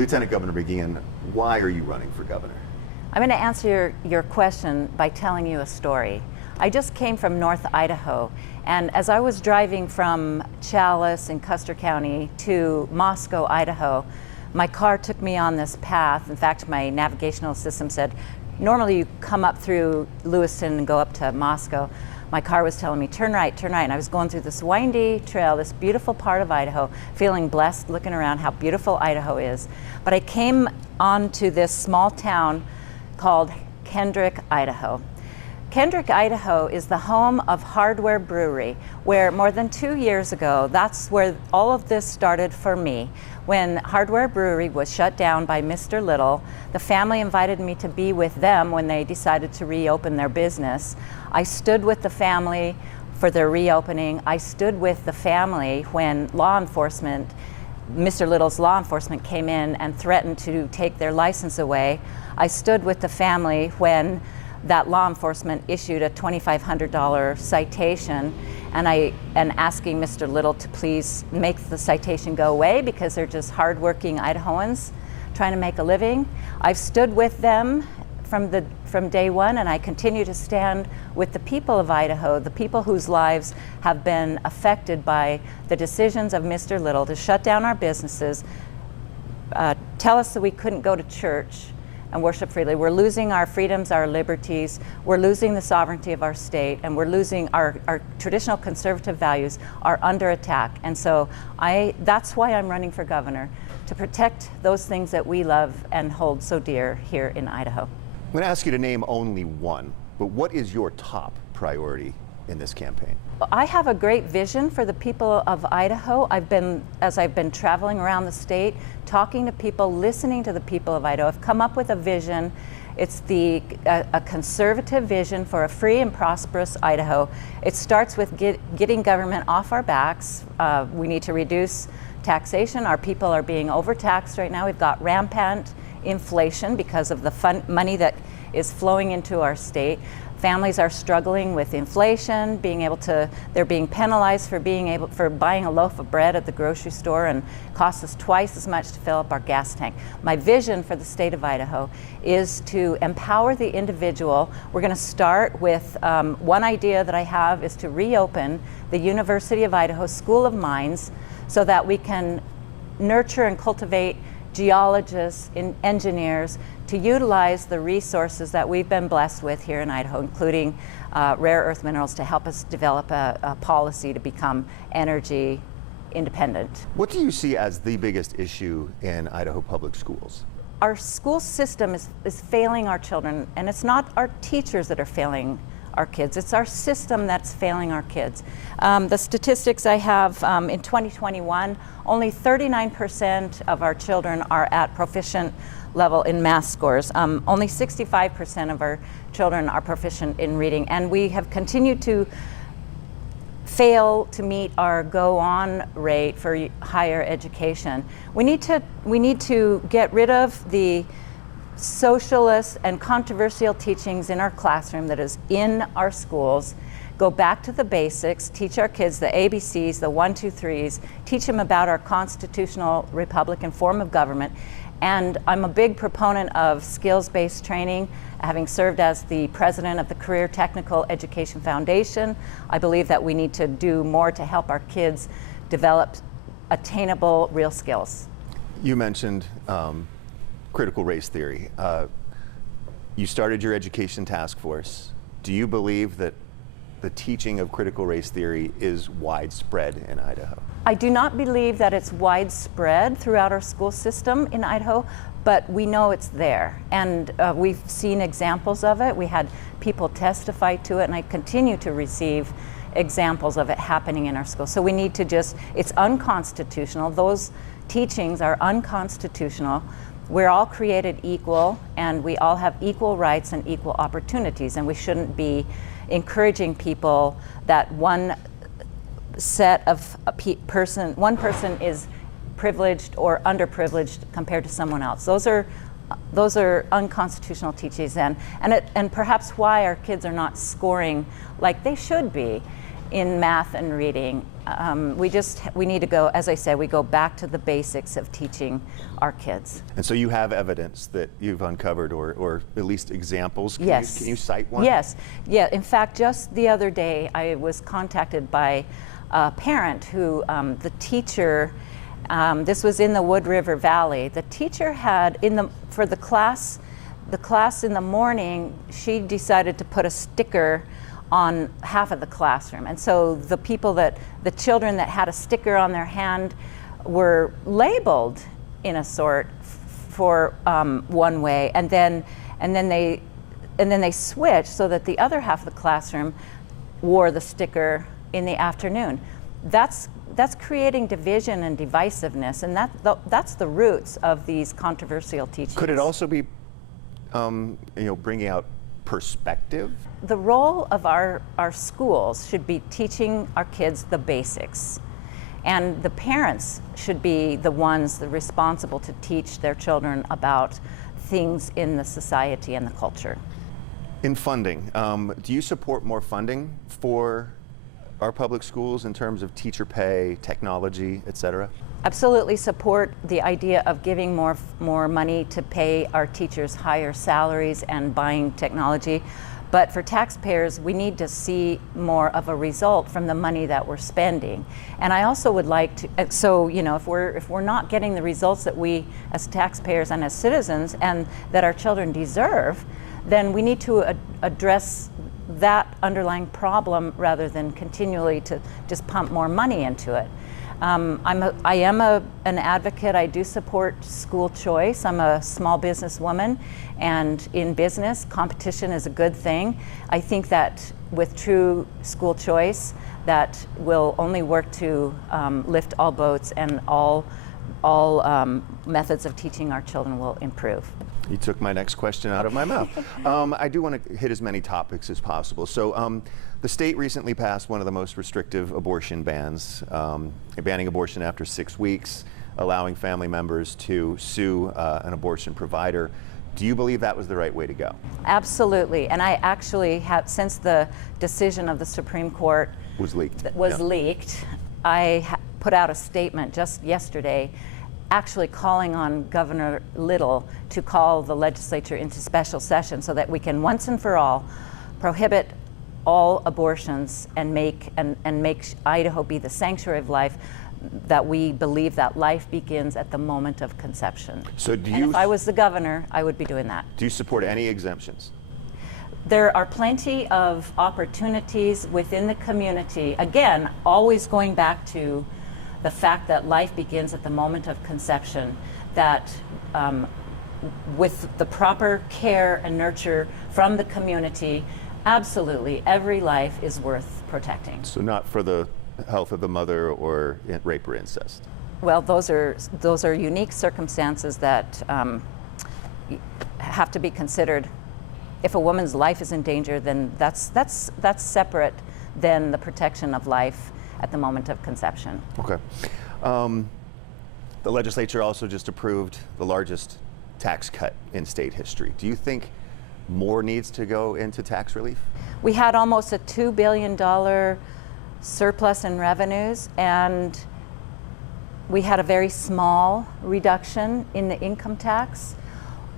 Lieutenant Governor McGeachin, why are you running for governor? I'm going to answer your question by telling you a story. I just came from North Idaho, and as I was driving from Chalice in Custer County to Moscow, Idaho, my car took me on this path. In fact, my navigational system said, normally you come up through Lewiston and go up to Moscow. My car was telling me, turn right, and I was going through this windy trail, this beautiful part of Idaho, feeling blessed, looking around how beautiful Idaho is. But I came onto this small town called Kendrick, Idaho. Kendrick, Idaho is the home of Hardware Brewery, where more than 2 years ago, that's where all of this started for me. When Hardware Brewery was shut down by Mr. Little, the family invited me to be with them when they decided to reopen their business. I stood with the family for their reopening. I stood with the family when law enforcement, Mr. Little's law enforcement came in and threatened to take their license away. I stood with the family when that law enforcement issued a $2,500 citation, and asking Mr. Little to please make the citation go away because they're just hardworking Idahoans trying to make a living. I've stood with them from day one, and I continue to stand with the people of Idaho, the people whose lives have been affected by the decisions of Mr. Little to shut down our businesses, tell us that we couldn't go to church and worship freely. We're losing our freedoms, our liberties, we're losing the sovereignty of our state, and we're losing our traditional conservative values are under attack. And so that's why I'm running for governor, to protect those things that we love and hold so dear here in Idaho. I'm going to ask you to name only one, but what is your top priority in this campaign? I have a great vision for the people of Idaho. As I've been traveling around the state, talking to people, listening to the people of Idaho, I've come up with a vision. It's a conservative vision for a free and prosperous Idaho. It starts with getting government off our backs. We need to reduce taxation. Our people are being overtaxed right now. We've got rampant inflation because of the money that is flowing into our state. Families are struggling with inflation, they're being penalized for buying a loaf of bread at the grocery store, and costs us twice as much to fill up our gas tank. My vision for the state of Idaho is to empower the individual. We're going to start with one idea that I have is to reopen the University of Idaho School of Mines so that we can nurture and cultivate geologists and engineers to utilize the resources that we've been blessed with here in Idaho, including rare earth minerals, to help us develop a policy to become energy independent. What do you see as the biggest issue in Idaho public schools? Our school system is failing our children, and it's not our teachers that are failing our kids, it's our system that's failing our kids. The statistics I have in 2021, only 39% of our children are at proficient level in math scores. Only 65% of our children are proficient in reading, and we have continued to fail to meet our go-on rate for higher education. We need to get rid of the socialist and controversial teachings in our classroom that is in our schools. Go back to the basics, teach our kids the ABCs, the 1, 2, 3s, teach them about our constitutional Republican form of government. And I'm a big proponent of skills-based training. Having served as the president of the Career Technical Education Foundation, I believe that we need to do more to help our kids develop attainable real skills. You mentioned critical race theory. You started your education task force. Do you believe that the teaching of critical race theory is widespread in Idaho? I do not believe that it's widespread throughout our school system in Idaho, but we know it's there. And we've seen examples of it. We had people testify to it, and I continue to receive examples of it happening in our schools. So we need to it's unconstitutional. Those teachings are unconstitutional. We're all created equal, and we all have equal rights and equal opportunities, and we shouldn't be encouraging people that one person is privileged or underprivileged compared to someone else. Those are unconstitutional teachings, and perhaps why our kids are not scoring like they should be. in math and reading. We need to go, as I said, we go back to the basics of teaching our kids. And so you have evidence that you've uncovered, or at least examples. Yes. Can you cite one? Yes. Yeah. In fact, just the other day, I was contacted by a parent who, the teacher, this was in the Wood River Valley. The teacher had for the class in the morning, she decided to put a sticker on half of the classroom. And so the children that had a sticker on their hand were labeled in a sort for one way, and then they switched so that the other half of the classroom wore the sticker in the afternoon. That's creating division and divisiveness, and that's the roots of these controversial teachings. Could it also be bringing out perspective? The role of our schools should be teaching our kids the basics. And the parents should be the ones responsible to teach their children about things in the society and the culture. In funding, do you support more funding for our public schools in terms of teacher pay, technology, et cetera? Absolutely support the idea of giving more money to pay our teachers higher salaries and buying technology. But for taxpayers, we need to see more of a result from the money that we're spending. And I also would like to, if we're not getting the results that we as taxpayers and as citizens and that our children deserve, then we need to address that underlying problem rather than continually to just pump more money into it. I am an advocate. I do support school choice. I'm a small business woman, and in business, competition is a good thing. I think that with true school choice, that will only work to lift all boats, and all methods of teaching our children will improve. You took my next question out of my mouth. I do want to hit as many topics as possible. So the state recently passed one of the most restrictive abortion bans, banning abortion after 6 weeks, allowing family members to sue an abortion provider. Do you believe that was the right way to go? Absolutely. And I actually have, since the decision of the Supreme Court was leaked, I put out a statement just yesterday actually calling on Governor Little to call the legislature into special session so that we can once and for all prohibit all abortions and make Idaho be the sanctuary of life, that we believe that life begins at the moment of conception. So do and if I was the governor, I would be doing that. Do you support any exemptions? There are plenty of opportunities within the community, again, always going back to the fact that life begins at the moment of conception, that with the proper care and nurture from the community, absolutely every life is worth protecting. So not for the health of the mother or rape or incest? Well, those are unique circumstances that have to be considered. If a woman's life is in danger, then that's separate than the protection of life at the moment of conception. Okay. The legislature also just approved the largest tax cut in state history. Do you think more needs to go into tax relief? We had almost a $2 billion surplus in revenues, and we had a very small reduction in the income tax.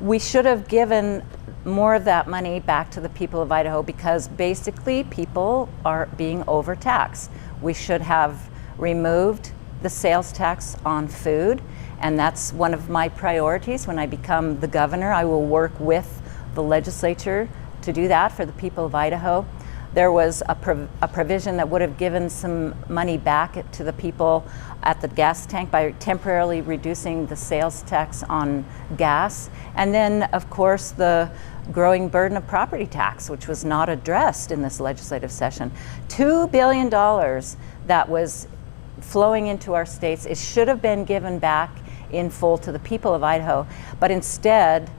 We should have given more of that money back to the people of Idaho, because basically people are being overtaxed. We should have removed the sales tax on food, and that's one of my priorities. When I become the governor, I will work with the legislature to do that for the people of Idaho. There was a provision that would have given some money back to the people at the gas tank by temporarily reducing the sales tax on gas. And then, of course, the growing burden of property tax, which was not addressed in this legislative session. $2 billion that was flowing into our states. It should have been given back in full to the people of Idaho, but instead,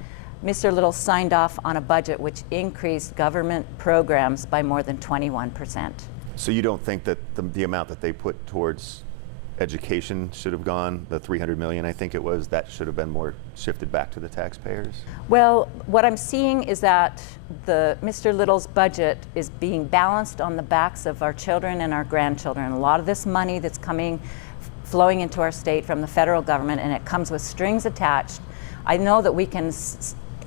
Mr. Little signed off on a budget which increased government programs by more than 21%. So you don't think that the amount that they put towards education should have gone, the $300 million I think it was, that should have been more shifted back to the taxpayers? Well, what I'm seeing is that Mr. Little's budget is being balanced on the backs of our children and our grandchildren. A lot of this money that's flowing into our state from the federal government, and it comes with strings attached. I know that we can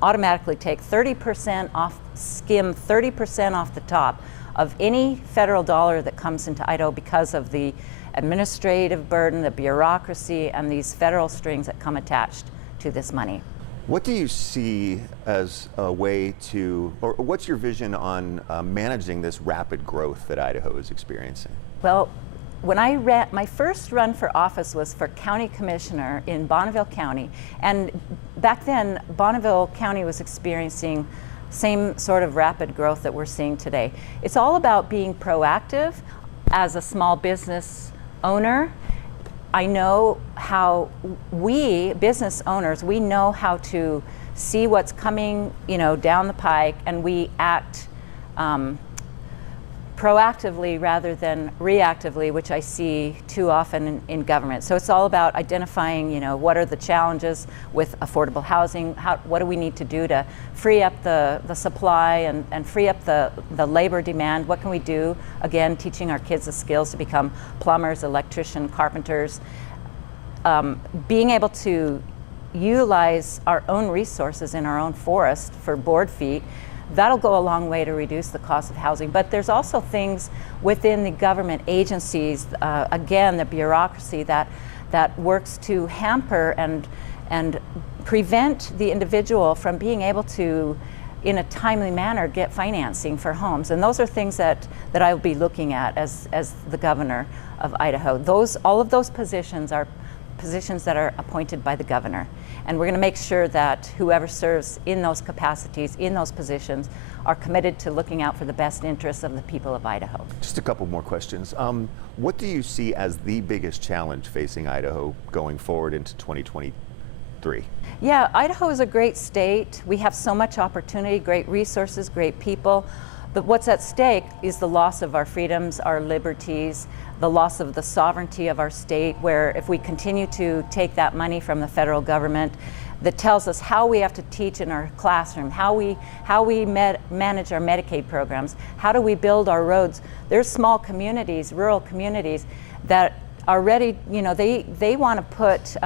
automatically take 30% off, skim 30% off the top of any federal dollar that comes into Idaho because of the administrative burden, the bureaucracy, and these federal strings that come attached to this money. What do you see as a way to, or what's your vision on managing this rapid growth that Idaho is experiencing? Well, when I ran, my first run for office was for county commissioner in Bonneville County, and back then Bonneville County was experiencing same sort of rapid growth that we're seeing today. It's all about being proactive as a small business owner. I know how we, business owners, we know how to see what's coming, down the pike, and we act proactively rather than reactively, which I see too often in government. So it's all about identifying, what are the challenges with affordable housing, what do we need to do to free up the supply and free up the labor demand, what can we do, again, teaching our kids the skills to become plumbers, electricians, carpenters, being able to utilize our own resources in our own forest for board feet. That'll go a long way to reduce the cost of housing. But there's also things within the government agencies, again, the bureaucracy that works to hamper and prevent the individual from being able to, in a timely manner, get financing for homes. And those are things that I will be looking at as the governor of Idaho. All of those positions are positions that are appointed by the governor. And we're going to make sure that whoever serves in those capacities, in those positions, are committed to looking out for the best interests of the people of Idaho. Just a couple more questions. What do you see as the biggest challenge facing Idaho going forward into 2023? Yeah, Idaho is a great state. We have so much opportunity, great resources, great people. But what's at stake is the loss of our freedoms, our liberties, the loss of the sovereignty of our state, where if we continue to take that money from the federal government that tells us how we have to teach in our classroom, how we manage our Medicaid programs, how do we build our roads. There's small communities, rural communities that are ready, they want to put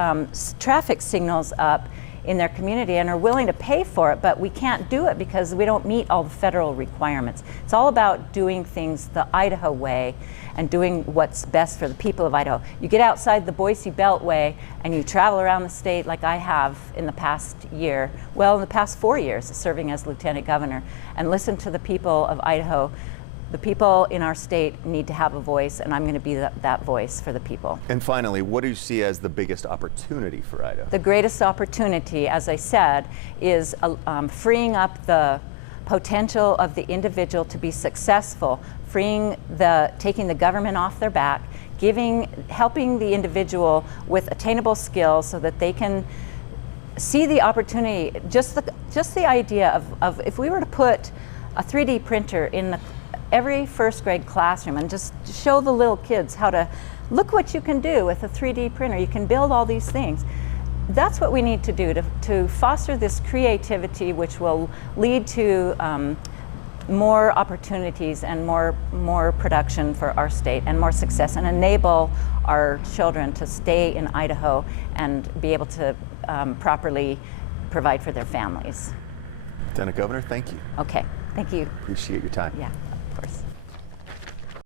traffic signals up in their community and are willing to pay for it, but we can't do it because we don't meet all the federal requirements. It's all about doing things the Idaho way and doing what's best for the people of Idaho. You get outside the Boise Beltway and you travel around the state like I have in the past year, in the past 4 years serving as lieutenant governor, and listen to the people of Idaho. The people in our state need to have a voice, and I'm going to be that voice for the people. And finally, what do you see as the biggest opportunity for Idaho? The greatest opportunity, as I said, is freeing up the potential of the individual to be successful, taking the government off their back, helping the individual with attainable skills so that they can see the opportunity. Just the idea of if we were to put a 3D printer in every first grade classroom and just show the little kids how to look what you can do with a 3D printer. You can build all these things. That's what we need to do to foster this creativity, which will lead to more opportunities and more production for our state and more success, and enable our children to stay in Idaho and be able to properly provide for their families. Lieutenant Governor, thank you. Okay, thank you. Appreciate your time. Yeah, of course.